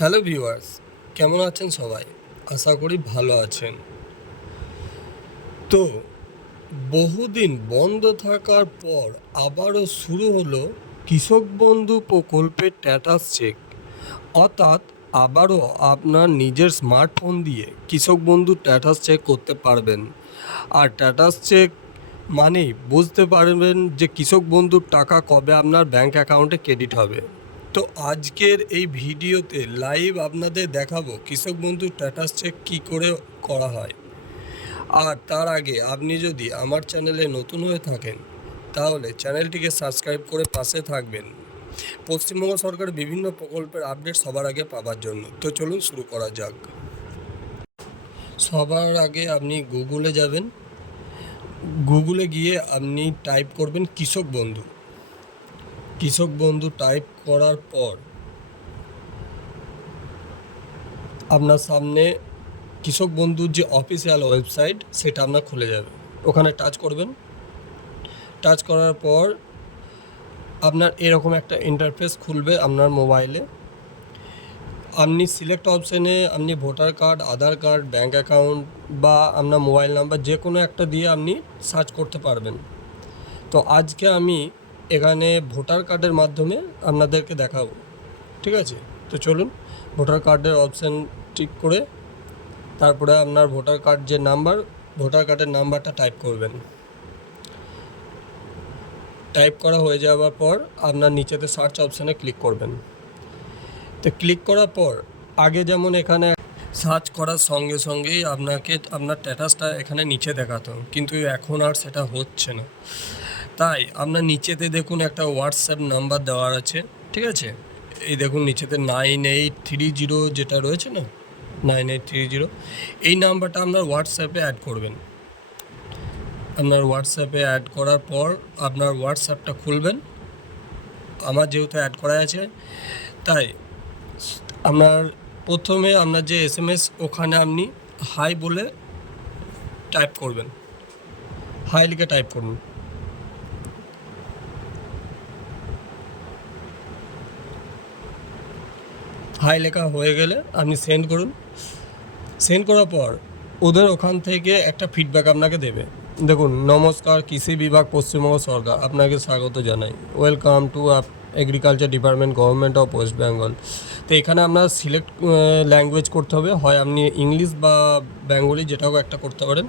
Hello viewers, কেমন আছেন সবাই? আশা করি ভালো আছেন। তো বহুদিন বন্ধ থাকার পর আবারও শুরু হলো কৃষক বন্ধু প্রকল্পের স্ট্যাটাস চেক। অর্থাৎ আবারও আপনার নিজের স্মার্টফোন দিয়ে কৃষক বন্ধু স্ট্যাটাস চেক করতে পারবেন। আর স্ট্যাটাস চেক মানেই বুঝতে পারবেন যে কৃষক বন্ধুর টাকা কবে আপনার ব্যাংক অ্যাকাউন্টে ক্রেডিট হবে। তো আজকের এই ভিডিওতে লাইভ আপনাদের দেখাবো কৃষক বন্ধুর স্ট্যাটাস চেক কী করে করা হয়। আর তার আগে আপনি যদি আমার চ্যানেলে নতুন হয়ে থাকেন তাহলে চ্যানেলটিকে সাবস্ক্রাইব করে পাশে থাকবেন পশ্চিমবঙ্গ সরকারের বিভিন্ন প্রকল্পের আপডেট সবার আগে পাওয়ার জন্য। তো চলুন শুরু করা যাক। সবার আগে আপনি গুগলে যাবেন। গুগলে গিয়ে আপনি টাইপ করবেন কৃষক বন্ধু। কৃষক বন্ধু টাইপ করার পর আপনার সামনে কৃষক বন্ধুর যে অফিসিয়াল ওয়েবসাইট সেটা আপনার খুলে যাবে। ওখানে টাচ করবেন। টাচ করার পর আপনার এরকম একটা ইন্টারফেস খুলবে আপনার মোবাইলে। আপনি সিলেক্ট অপশানে আপনি ভোটার কার্ড, আধার কার্ড, ব্যাঙ্ক অ্যাকাউন্ট বা আপনার মোবাইল নাম্বার যে কোনো একটা দিয়ে আপনি সার্চ করতে পারবেন। তো আজকে আমি এখানে ভোটার কার্ডের মাধ্যমে আপনাদেরকে দেখাবো। ঠিক আছে, তো চলুন ভোটার কার্ডের অপশান ঠিক করে তারপরে আপনার ভোটার কার্ড যে নাম্বার, ভোটার কার্ডের নাম্বারটা টাইপ করবেন। টাইপ করা হয়ে যাওয়ার পর আপনার নিচেতে সার্চ অপশানে ক্লিক করবেন। তো ক্লিক করার পর আগে যেমন এখানে সার্চ করার সঙ্গে সঙ্গেই আপনাকে আপনার স্ট্যাটাসটা এখানে নিচে দেখাতো, কিন্তু এখন আর সেটা হচ্ছে না। তাই আপনার নিচেতে দেখুন একটা হোয়াটসঅ্যাপ নাম্বার দেওয়ার আছে। ঠিক আছে, এই দেখুন নিচেতে 9830 যেটা রয়েছে না, 9830, এই নাম্বারটা আপনার হোয়াটসঅ্যাপে অ্যাড করবেন। আপনার হোয়াটসঅ্যাপে অ্যাড করার পর আপনার হোয়াটসঅ্যাপটা খুলবেন। আমার যেহেতু অ্যাড করা আছে তাই আপনার প্রথমে আপনার যে SMS ওখানে আপনি হাই বলে টাইপ করবেন। হাই লিখে টাইপ করুন। হাই লেখা হয়ে গেলে আপনি সেন্ড করুন। সেন্ড করার পর ওদের ওখান থেকে একটা ফিডব্যাক আপনাকে দেবে। দেখুন, নমস্কার, কৃষি বিভাগ পশ্চিমবঙ্গ সরকার আপনাকে স্বাগত জানাই। Welcome to agriculture department, government of West Bengal. তো এখানে আপনার সিলেক্ট ল্যাঙ্গুয়েজ করতে হবে, হয় আপনি ইংলিশ বা বেঙ্গলি যেটাও একটা করতে পারেন।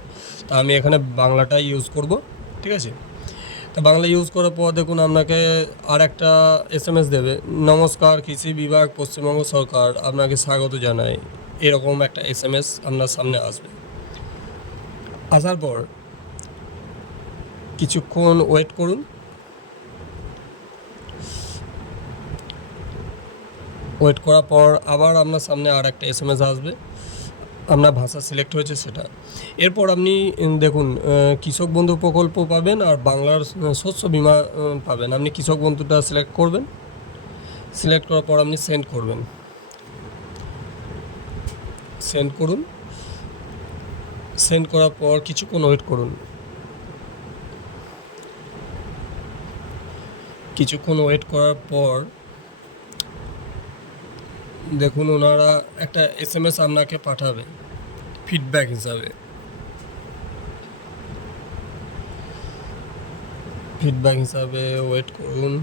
তা আমি এখানে বাংলাটাই ইউজ করব। ঠিক আছে, তো বাংলা ইউজ করার পর দেখুন আপনাকে আর একটা SMS দেবে, নমস্কার, কৃষি বিভাগ পশ্চিমবঙ্গ সরকার আপনাকে স্বাগত জানাই। এরকম একটা SMS আপনার সামনে আসবে। আসার পর কিছুক্ষণ ওয়েট করুন। ওয়েট করার পর আবার আপনার সামনে আর একটা SMS আসবে, আপনার ভাষা সিলেক্ট হয়েছে সেটা। এরপর আপনি দেখুন কৃষক বন্ধু প্রকল্প পাবেন আর বাংলার শস্য বিমা পাবেন। আপনি কৃষক বন্ধুটা সিলেক্ট করবেন। সিলেক্ট করার পর আপনি সেন্ড করবেন। সেন্ড করুন। সেন্ড করার পর কিছুক্ষণ ওয়েট করুন। কিছুক্ষণ ওয়েট করার পর দেখুন ওনারা একটা SMS আপনাকে পাঠাবে ফিডব্যাক হিসাবে। ওয়েট করুন।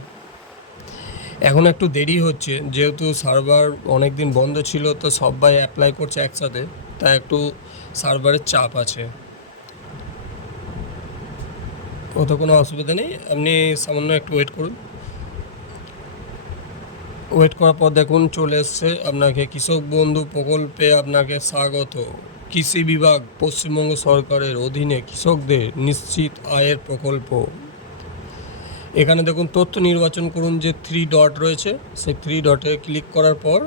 এখন একটু দেরি হচ্ছে, যেহেতু সার্ভার অনেক দিন বন্ধ ছিল, তো সবাই অ্যাপ্লাই করছে একসাথে, তাই একটু সার্ভারের চাপ আছে। অত কোনো অসুবিধা নেই, আপনি সামান্য একটু ওয়েট করুন। ওয়েট করার পর দেখুন চলে এসছে আপনাকে কৃষক বন্ধু প্রকল্পে আপনাকে স্বাগত। কৃষি বিভাগ পশ্চিমবঙ্গ সরকারের অধীনে কৃষকদের নিশ্চিত আয়ের প্রকল্প। এখানে দেখুন তথ্য নির্বাচন করুন, যে 3 ডট রয়েছে সেই 3 ডটে ক্লিক করার পর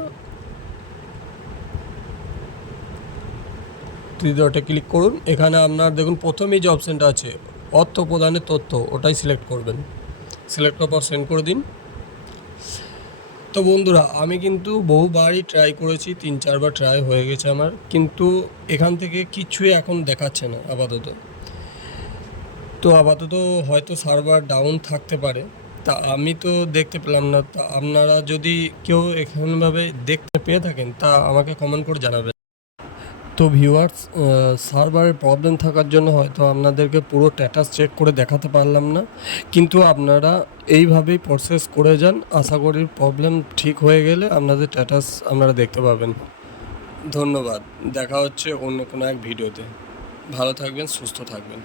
3 ডটে ক্লিক করুন। এখানে আপনার দেখুন প্রথমেই যে অপশানটা আছে অর্থ প্রদানের তথ্য, ওটাই সিলেক্ট করবেন। সিলেক্ট করার পর সেন্ড করে দিন। তো বন্ধুরা, আমি কিন্তু বহুবারই ট্রাই করেছি, 3-4বার ট্রাই হয়ে গেছে আমার, কিন্তু এখান থেকে কিছুই এখন দেখাচ্ছে না আপাতত। তো আপাতত হয়তো সার্ভার ডাউন থাকতে পারে, তা আমি তো দেখতে পেলাম না। তা আপনারা যদি কেউ এখানভাবে দেখতে পেয়ে থাকেন তা আমাকে কমেন্ট করে জানাবেন। তো ভিউয়ার্স, সার্ভারের প্রবলেম থাকার জন্য হয়তো আপনাদেরকে পুরো স্ট্যাটাস চেক করে দেখাতে পারলাম না, কিন্তু আপনারা এইভাবেই প্রসেস করে যান। আশা করি প্রবলেম ঠিক হয়ে গেলে আপনাদের স্ট্যাটাস আপনারা দেখতে পাবেন। ধন্যবাদ। দেখা হচ্ছে অন্য কোনো এক ভিডিওতে। ভালো থাকবেন, সুস্থ থাকবেন।